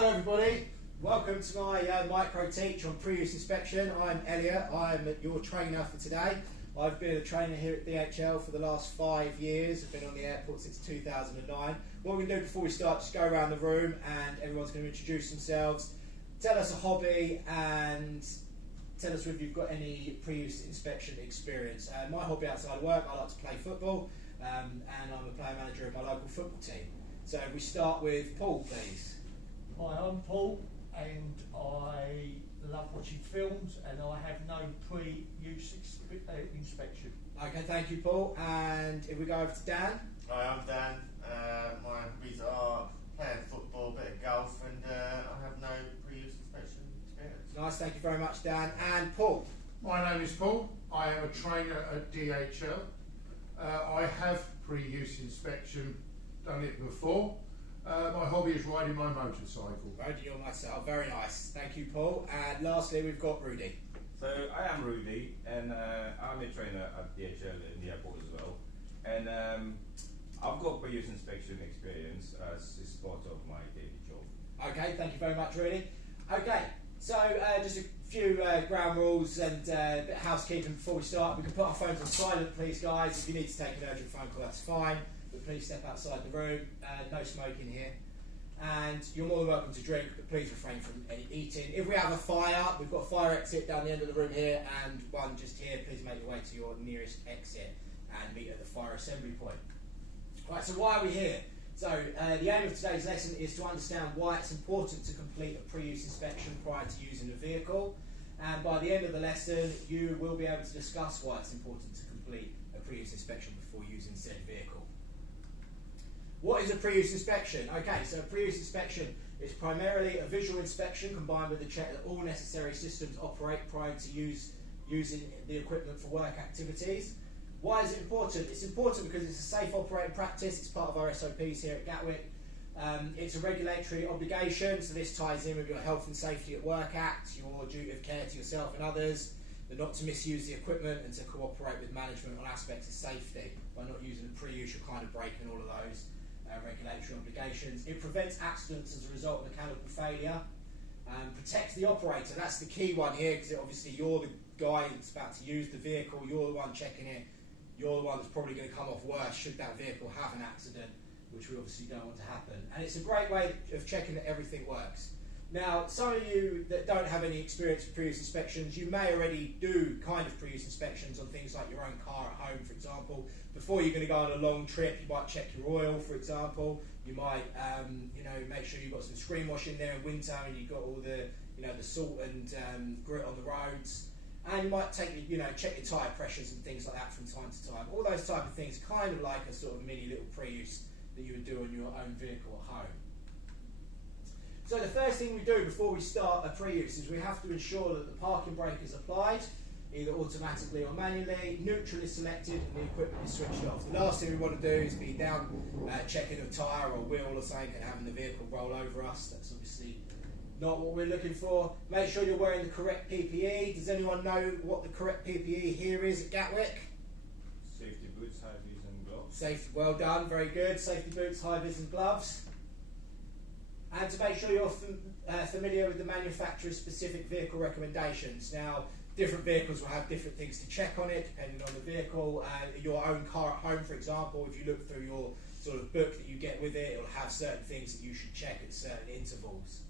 Hello everybody, welcome to my micro teach on pre-use inspection. I'm Elliot, I'm your trainer for today. I've been a trainer here at DHL for the last 5 years. I've been on the airport since 2009. What we're going to do before we start, just go around the room and everyone's going to introduce themselves, tell us a hobby and tell us if you've got any pre-use inspection experience. My hobby outside of work, I like to play football and I'm a player manager of my local football team. So if we start with Paul, please. Hi, I'm Paul, and I love watching films, and I have no pre-use inspection. Okay, thank you, Paul. And if we go over to Dan. Hi, I'm Dan. My hobbies are playing football, a bit of golf, and I have no pre-use inspection experience. Nice, thank you very much, Dan. And Paul. My name is Paul. I am a trainer at DHL. I have pre-use inspection, done it before. My hobby is riding my motorcycle. Riding your motorcycle, very nice. Thank you, Paul. And lastly, we've got Rudy. So I am Rudy, and I'm a trainer at DHL in the airport as well. And I've got pre-use inspection experience as it's part of my daily job. Okay, thank you very much, Rudy. Okay, so just a few ground rules and a bit of housekeeping before we start. We can put our phones on silent, please, guys. If you need to take an urgent phone call, that's fine. But please step outside the room. No smoking here. And you're more than welcome to drink, but please refrain from any eating. If we have a fire, we've got a fire exit down the end of the room here and one just here. Please make your way to your nearest exit and meet at the fire assembly point. Right, so why are we here? So the aim of today's lesson is to understand why it's important to complete a pre-use inspection prior to using the vehicle. And by the end of the lesson, you will be able to discuss why it's important to complete a pre-use inspection before using said vehicle. What is a pre-use inspection? Okay, so a pre-use inspection is primarily a visual inspection combined with a check that all necessary systems operate prior to using the equipment for work activities. Why is it important? It's important because it's a safe operating practice. It's part of our SOPs here at Gatwick. It's a regulatory obligation, so this ties in with your Health and Safety at Work Act, your duty of care to yourself and others, but not to misuse the equipment and to cooperate with management on aspects of safety. By not using the pre-use, you're kind of breaking all of those regulatory obligations. It prevents accidents as a result of mechanical failure. Protects the operator. That's the key one here, because obviously you're the guy that's about to use the vehicle. You're the one checking it. You're the one that's probably going to come off worse should that vehicle have an accident, which we obviously don't want to happen. And it's a great way of checking that everything works. Now, some of you that don't have any experience with pre-use inspections, you may already do kind of pre-use inspections on things like your own car at home, for example. Before you're going to go on a long trip, you might check your oil, for example. You might, make sure you've got some screen wash in there in winter, and you've got all the, the salt and grit on the roads. And you might check your tyre pressures and things like that from time to time. All those type of things, kind of like a sort of mini little pre-use that you would do on your own vehicle at home. So the first thing we do before we start a pre-use is we have to ensure that the parking brake is applied, either automatically or manually, neutral is selected and the equipment is switched off. The last thing we want to do is be down checking a tyre or wheel or something and having the vehicle roll over us. That's obviously not what we're looking for. Make sure you're wearing the correct PPE. Does anyone know what the correct PPE here is at Gatwick? Safety boots, high vis and gloves. Safety, well done, very good. Safety boots, high vis and gloves. And to make sure you're familiar with the manufacturer's specific vehicle recommendations. Now, different vehicles will have different things to check on it, depending on the vehicle. Your own car at home, for example, if you look through your sort of book that you get with it, it'll have certain things that you should check at certain intervals.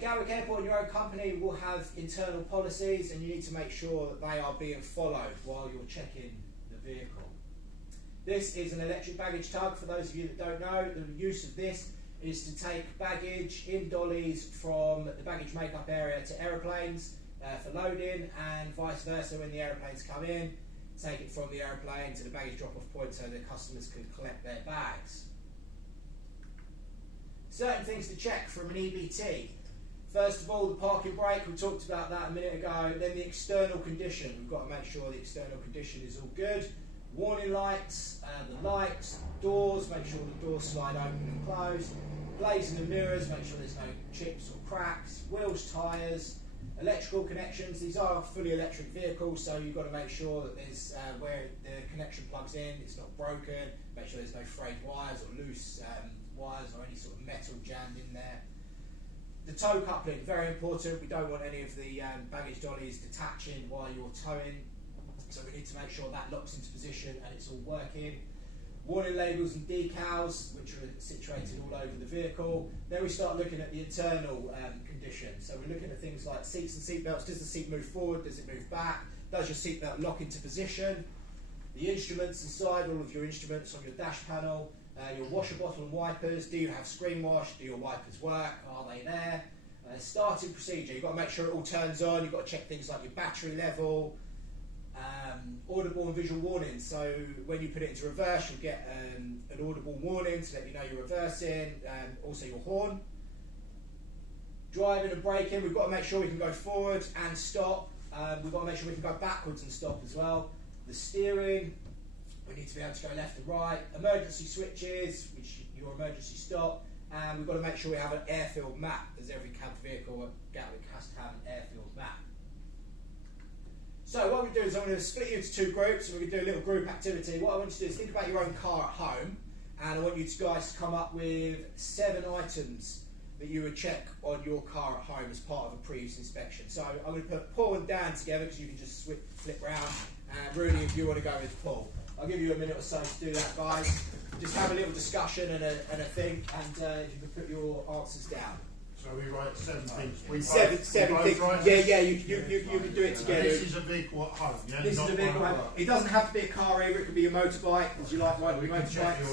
Gatwick Airport and your own company will have internal policies, and you need to make sure that they are being followed while you're checking the vehicle. This is an electric baggage tug. For those of you that don't know, the use of this is to take baggage in dollies from the baggage makeup area to aeroplanes for loading, and vice versa when the aeroplanes come in, take it from the aeroplane to the baggage drop-off point so the customers can collect their bags. Certain things to check from an EBT. First of all, the parking brake, we talked about that a minute ago. Then the external condition, we've got to make sure the external condition is all good. Warning lights, the lights, doors, make sure the doors slide open and close. Glazing the mirrors, make sure there's no chips or cracks. Wheels, tyres, electrical connections. These are fully electric vehicles, so you've got to make sure that there's where the connection plugs in, it's not broken. Make sure there's no frayed wires or loose wires or any sort of metal jammed in there. The tow coupling, very important. We don't want any of the baggage dollies detaching while you're towing, so we need to make sure that locks into position and it's all working. Warning labels and decals, which are situated all over the vehicle. Then we start looking at the internal conditions. So we're looking at things like seats and seat belts. Does the seat move forward? Does it move back? Does your seat belt lock into position? The instruments inside, all of your instruments on your dash panel. Your washer bottle and wipers. Do you have screen wash? Do your wipers work? Are they there? Starting procedure. You've got to make sure it all turns on. You've got to check things like your battery level. Audible and visual warnings. So when you put it into reverse, you'll get an audible warning to let you know you're reversing. Also your horn. Driving and braking. We've got to make sure we can go forward and stop. We've got to make sure we can go backwards and stop as well. The steering. We need to be able to go left and right. Emergency switches, which your emergency stop. And we've got to make sure we have an airfield map, as every cab vehicle at Gatwick has to have an airfield map. So what we do is I'm going to split you into two groups, and we're going to do a little group activity. What I want you to do is think about your own car at home, and I want you guys to come up with 7 items that you would check on your car at home as part of a pre-use inspection. So I'm going to put Paul and Dan together, because you can just flip around, and Rudy, if you want to go with Paul. I'll give you a minute or so to do that, guys. Just have a little discussion and a think, and if you can put your answers down. So we write 7 things. Seven things. Yeah, you can do it together. This is a vehicle at home, yeah? This is a vehicle. It doesn't have to be a car either. It could be a motorbike, as you like riding motorbikes.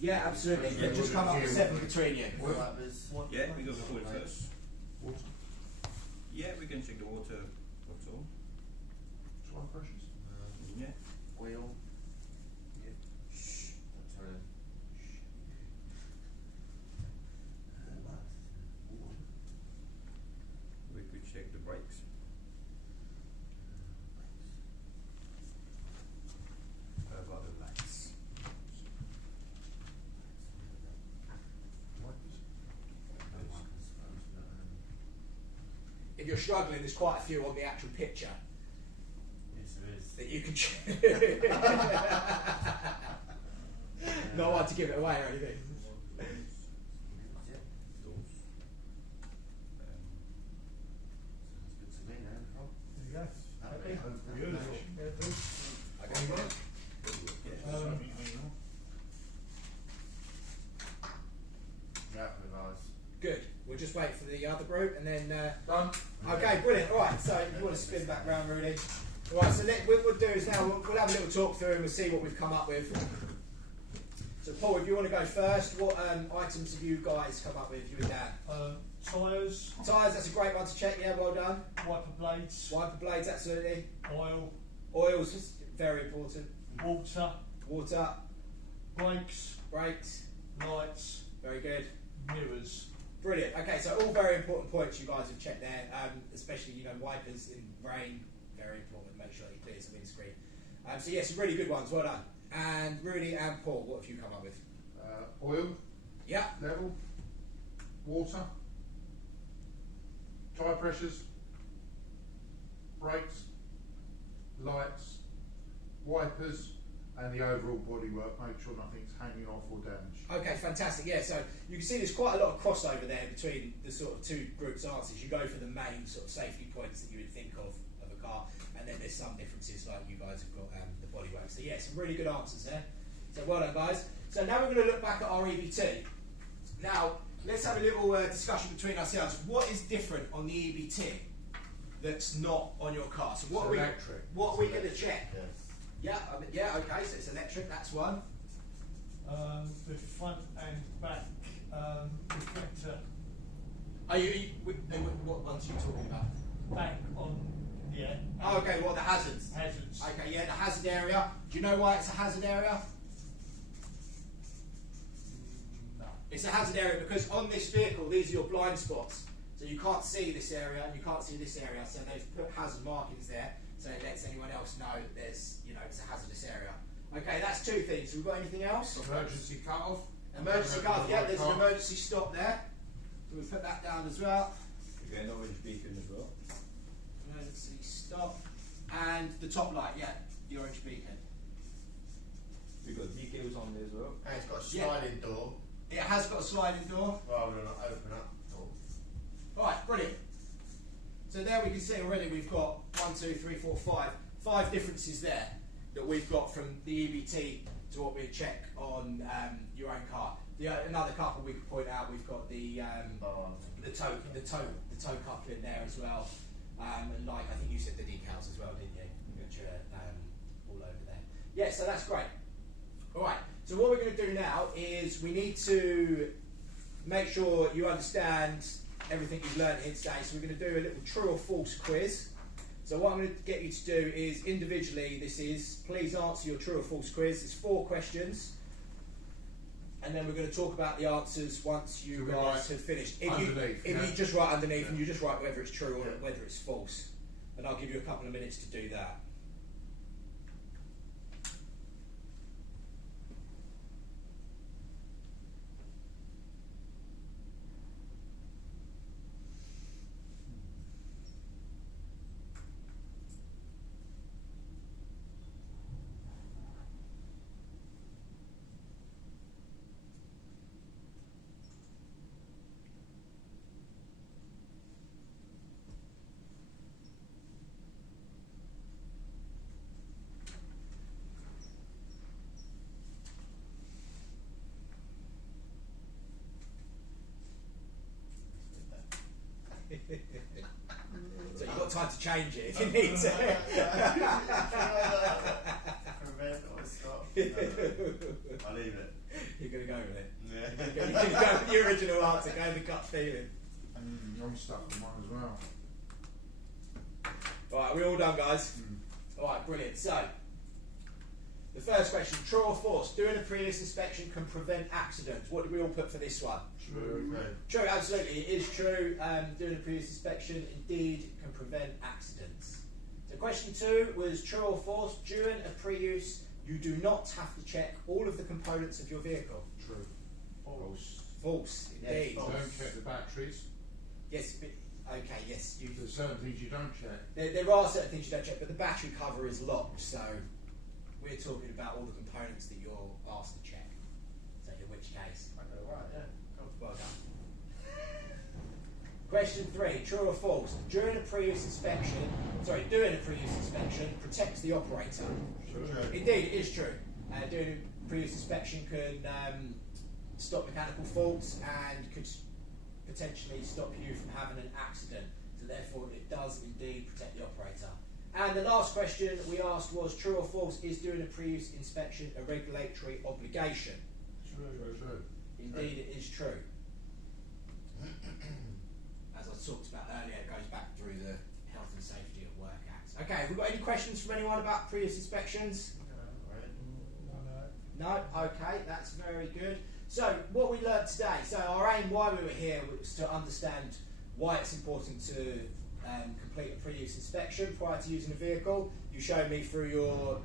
Yeah, absolutely. Yeah, Just come up with 7 between you. Yeah, we go for water first. Water? Yeah, we can check the water. What's all? Tire pressures? Yeah. Wheel. Yeah. Shh. That's right. We could check the brakes. What about the lights? If you're struggling, there's quite a few on the actual picture Yes, there is. that you can check. Not one to give it away or anything. Doors. Sounds good to me now, Carl. There you go. Happy? Beautiful. Okay, well, Yeah, with ours. good. We'll just wait for the other group and then. Done. Okay, brilliant. All right, so if you want to spin back round, Rudy. All right, so what we'll do is now we'll have a little talk through and we'll see what we've come up with. So, Paul, if you want to go first, what items have you guys come up with, you and Dan? Tyres, Tyres, that's a great one to check. Yeah, well done. wiper blades, Wiper blades, absolutely. oil, Oils, very important. water, Water, brakes, brakes, lights, very good. mirrors. Brilliant. Okay, so all very important points you guys have checked there, especially wipers in rain, very important. Make sure you clear the windscreen. So yes, some really good ones. Well done. And Rudy and Paul, what have you come up with? Oil Yeah. level, water, tyre pressures, brakes, lights, wipers, and the overall bodywork. Make sure nothing's hanging off or damaged. Okay, fantastic. Yeah, so you can see there's quite a lot of crossover there between the sort of two groups' answers. You go for the main sort of safety points that you would think of a car, and then there's some differences like you guys have got the bodywork. So yeah, some really good answers there. So well done, guys. So now we're going to look back at our EBT. Now let's have a little discussion between ourselves. What is different on the EBT that's not on your car? So what Electric. what are we going to check? Yes. Yeah, okay. So it's electric. That's one. The front and back reflector, What ones are you talking about? back on, yeah. Oh, okay. What the hazards? Hazards. Okay, yeah, the hazard area. Do you know why it's a hazard area? No. It's a hazard area because on this vehicle, these are your blind spots. So you can't see this area and you can't see this area. So they've put hazard markings there so it lets anyone else know there's, it's a hazardous area. Okay, that's 2 things. We've got anything else? Emergency cut-off. Emergency car, yeah, there's an emergency stop there. So we'll put that down as well. You get an orange beacon as well. Emergency stop. And the top light, yeah, the orange beacon. We got decals on there as well. And it's got a sliding door It has got a sliding door. rather than an open up door. brilliant. So there we can see already we've got 1, 2, 3, 4, 5 differences there that we've got from the EBT to what we check on your own car. Another couple we could point out, we've got the toe coupling there as well, and like I think you said the decals as well, didn't you? Which are all over there. Yeah, so that's great. All right. So what we're going to do now is we need to make sure you understand everything you've learned here today. So we're going to do a little true or false quiz. So what I'm going to get you to do is individually, please answer your true or false quiz. It's 4 questions. And then we're going to talk about the answers once you guys have finished. If you just write underneath and you just write whether it's true or whether it's false. And I'll give you a couple of minutes to do that. So you've got time to change it if you need to. I'll leave it. You're going to go with it. Yeah. You're going to go with the original answer, go with the gut feeling. I'm stuck with mine as well. Alright, we're all done, guys? Alright, brilliant. So, the first question, true or false? Doing a previous inspection can prevent accidents. What did we all put for this one? True. True, absolutely, it is true. Doing a previous inspection indeed can prevent accidents. So question 2 was true or false? During a pre-use, you do not have to check all of the components of your vehicle. True. False. False, indeed. Yes, false. Don't check the batteries. Yes, but, okay, yes. There's certain things you don't check. There are certain things you don't check, but the battery cover is locked, so we're talking about all the components that you're asked to check. So in which case? Okay, right, yeah. Cool. Well done. Question 3, true or false? Doing a previous inspection protects the operator. True. Indeed, it is true. Doing a previous inspection can stop mechanical faults and could potentially stop you from having an accident. So therefore, it does indeed protect the operator. And the last question we asked was true or false? Is doing a pre-use inspection a regulatory obligation? True. True. Indeed, it is true. As I talked about earlier, it goes back through the Health and Safety at Work Act. Okay, have we got any questions from anyone about previous inspections? No? Okay, that's very good. So, what we learnt today, so our aim why we were here was to understand why it's important to complete a pre-use inspection prior to using a vehicle. You showed me through your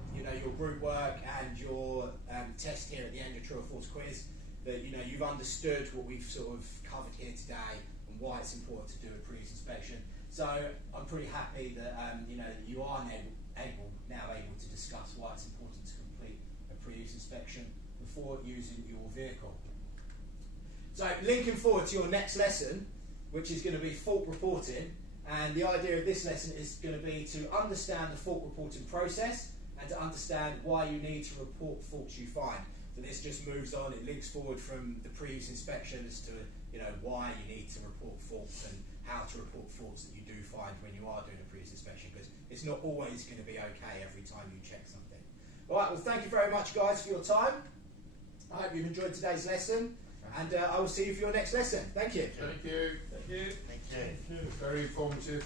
group work and your test here at the end of true or false quiz that you've understood what we've sort of covered here today and why it's important to do a pre-use inspection. So I'm pretty happy that you are now able to discuss why it's important to complete a pre-use inspection before using your vehicle. So linking forward to your next lesson, which is going to be fault reporting, and the idea of this lesson is going to be to understand the fault reporting process and to understand why you need to report faults you find. So this just moves on, it links forward from the previous inspection as to why you need to report faults and how to report faults that you do find when you are doing a previous inspection, because it's not always going to be okay every time you check something. Alright, well thank you very much guys for your time. I hope you've enjoyed today's lesson, and I will see you for your next lesson. Thank you. Thank you. Thank you. Thank you. Thank you. Very informative.